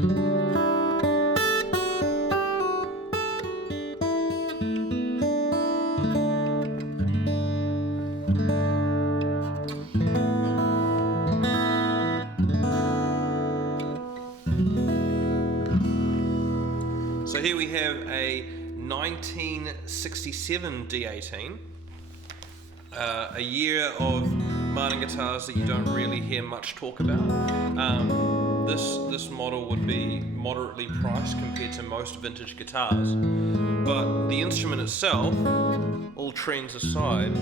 So here we have a 1967 D-18, a year of Martin guitars that you don't really hear much talk about. This model would be moderately priced compared to most vintage guitars, but the instrument itself, all trends aside,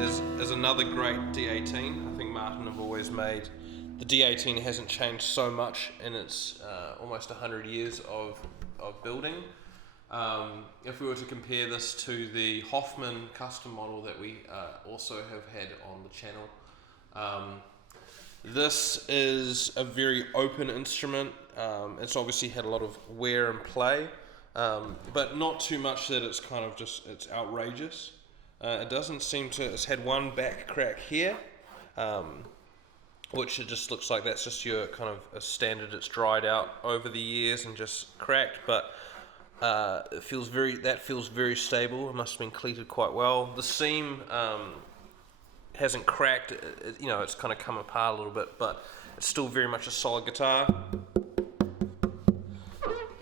is another great D-18. I think Martin have always made the D-18 hasn't changed so much in its almost 100 years of building. If we were to compare this to the Hoffman custom model that we also have had on the channel, this is a very open instrument. It's obviously had a lot of wear and play, but not too much that it's kind of just, it's outrageous. It doesn't seem to, it's had one back crack here, which it just looks like that's just your kind of a standard. It's dried out over the years and just cracked, but it feels very stable. It must have been cleated quite well. The seam hasn't cracked. It's kind of come apart a little bit, but it's still very much a solid guitar.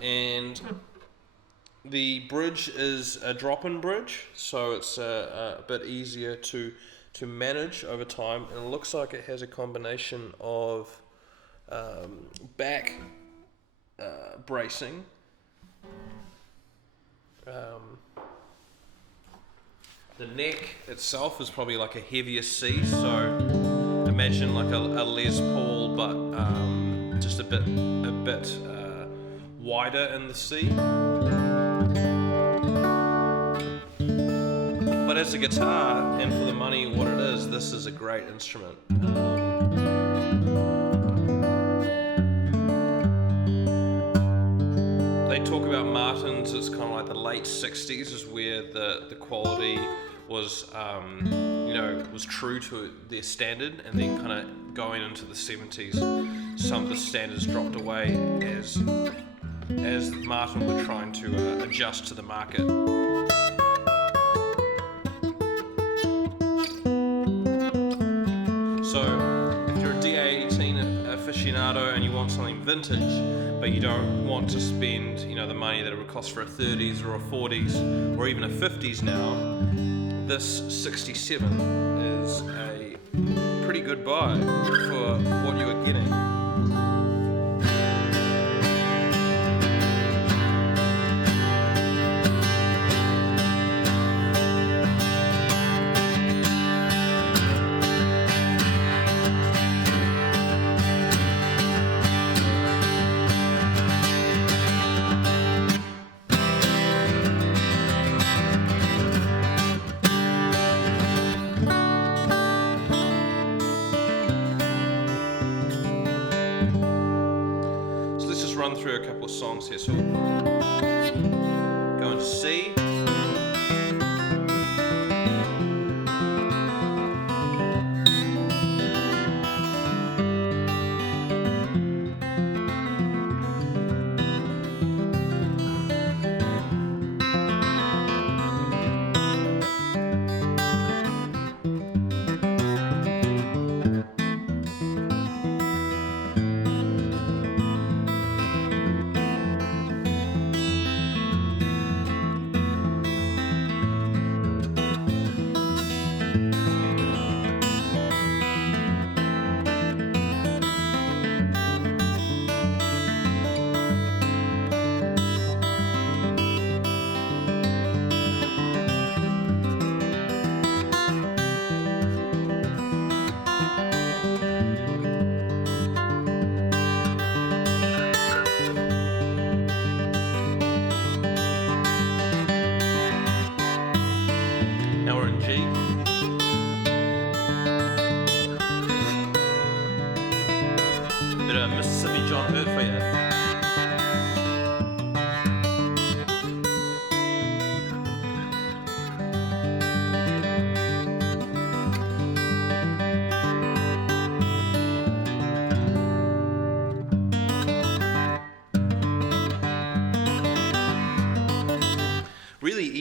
And the bridge is a drop-in bridge, so it's a bit easier to manage over time, and it looks like it has a combination of back bracing, the neck itself is probably like a heavier C, so imagine like a Les Paul, but just a bit wider in the C. But as a guitar, and for the money what it is, this is a great instrument. They talk about Martins, it's kind of like the late 60s is where the quality was, was true to their standard, and then kind of going into the 70s, some of the standards dropped away as Martin were trying to adjust to the market. So if you're a D-18 aficionado and you want something vintage, but you don't want to spend the money that it would cost for a 30s or a 40s or even a 50s now, this 67 is a pretty good buy for what you are getting. Run through a couple of songs here. So go into C.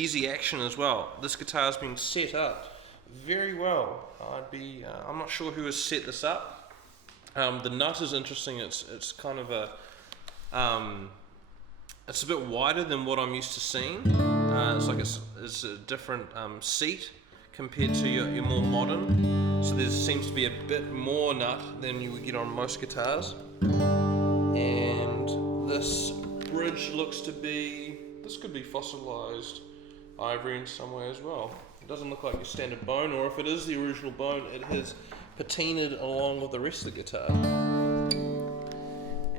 easy action as well. This guitar's been set up very well. I'm not sure who has set this up. The nut is interesting. It's kind of a it's a bit wider than what I'm used to seeing. It's a different seat compared to your more modern. So there seems to be a bit more nut than you would get on most guitars. And this bridge looks to be, this could be fossilized ivory in some way as well. It doesn't look like your standard bone, or if it is the original bone, it has patinaed along with the rest of the guitar.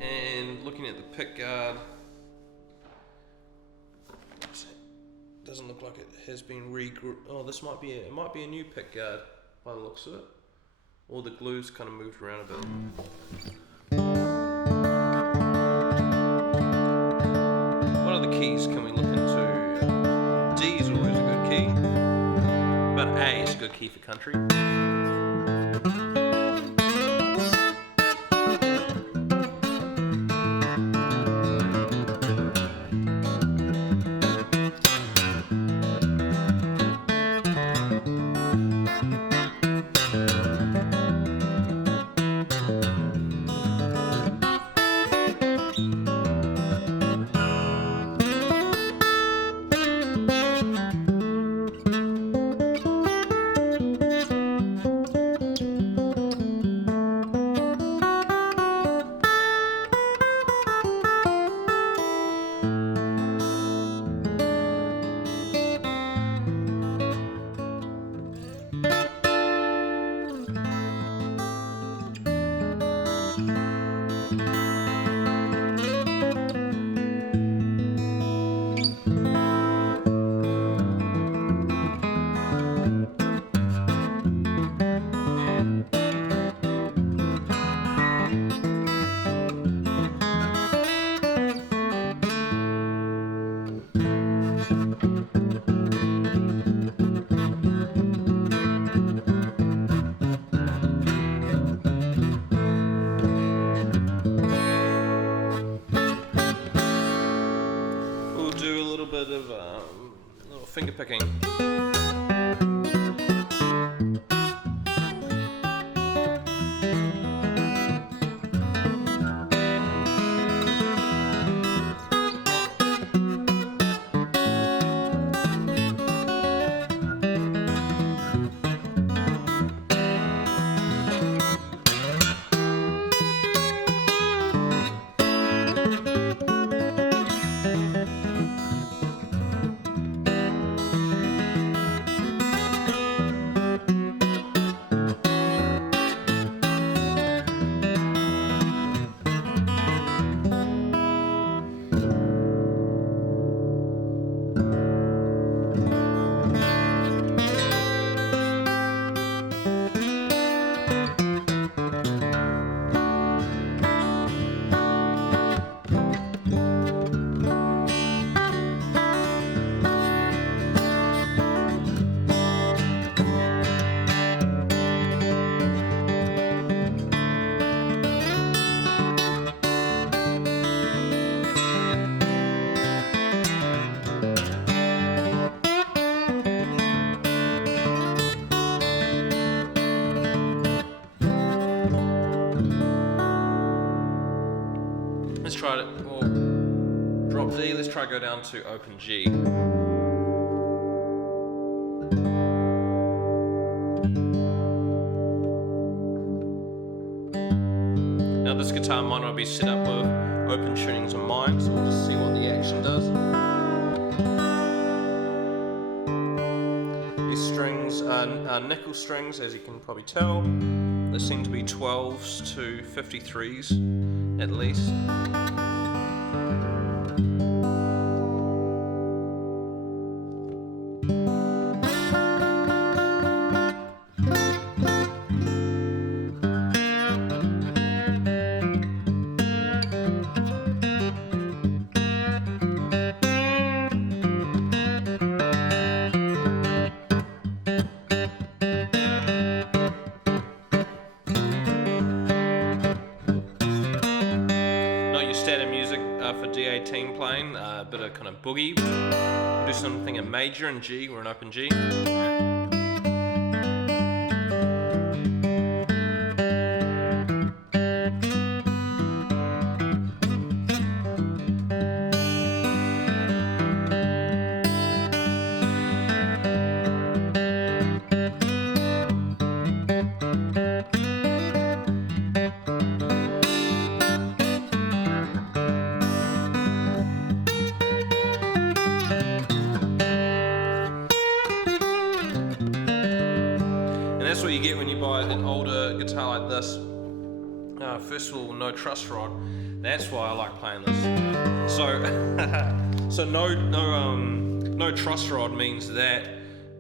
And looking at the pick guard, doesn't look like it has been Oh, this might be it might be a new pick guard by the looks of it. Or the glue's kind of moved around a bit. What other keys can we look into? D is always a good key, but A is a good key for country. Little finger picking. Let's try it. We'll drop D. Let's try go down to open G. Now this guitar might not be set up with open tunings in mind, so we'll just see what the action does. These strings are nickel strings, as you can probably tell. They seem to be 12s to 53s at least. classic for D-18 playing, a bit of kind of boogie. We'll do something in major and G, or an open G. That's what you get when you buy an older guitar like this. First of all, no truss rod. That's why I like playing this. So no truss rod means that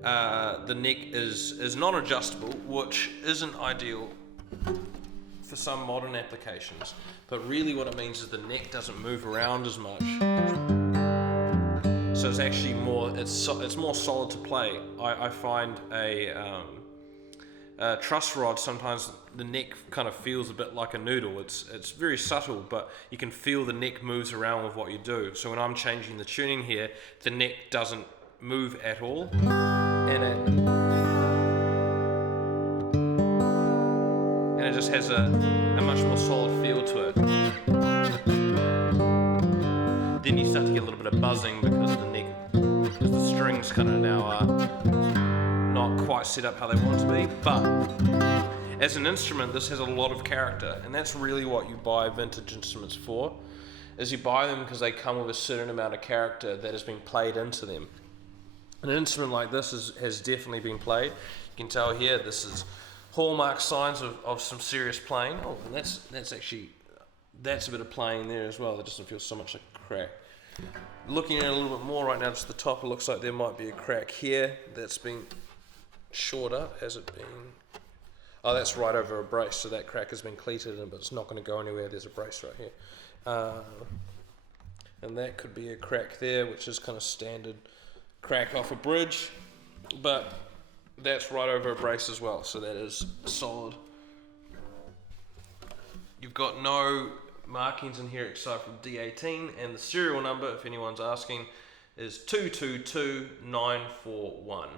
the neck is non-adjustable, which isn't ideal for some modern applications. But really, what it means is the neck doesn't move around as much. So it's actually it's more solid to play. I find a truss rod, sometimes the neck kind of feels a bit like a noodle. It's very subtle, but you can feel the neck moves around with what you do. So when I'm changing the tuning here, the neck doesn't move at all, and it just has a much more solid feel to it. Then you start to get a little bit of buzzing because the strings kind of now are not quite set up how they want to be. But as an instrument, this has a lot of character, and that's really what you buy vintage instruments for, is you buy them because they come with a certain amount of character that has been played into them. An instrument like this has definitely been played. You can tell here this is hallmark signs of some serious playing. Oh, and that's a bit of playing there as well. That doesn't feel so much like a crack. Looking at it a little bit more right now, just the top, it looks like there might be a crack here that's been shored up. Has it been? Oh, that's right over a brace, so that crack has been cleated in, but it's not going to go anywhere. There's a brace right here. And that could be a crack there, which is kind of standard crack off a bridge, but that's right over a brace as well, so that is solid. You've got no markings in here except for D-18, and the serial number, if anyone's asking, is 222941.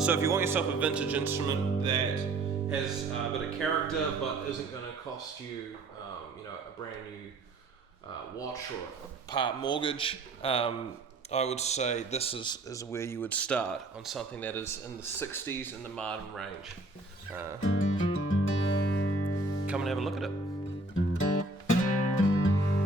So if you want yourself a vintage instrument that has a bit of character but isn't going to cost you, a brand new watch or a part mortgage, I would say this is where you would start on something that is in the 60s in the Martin range. Come and have a look at it.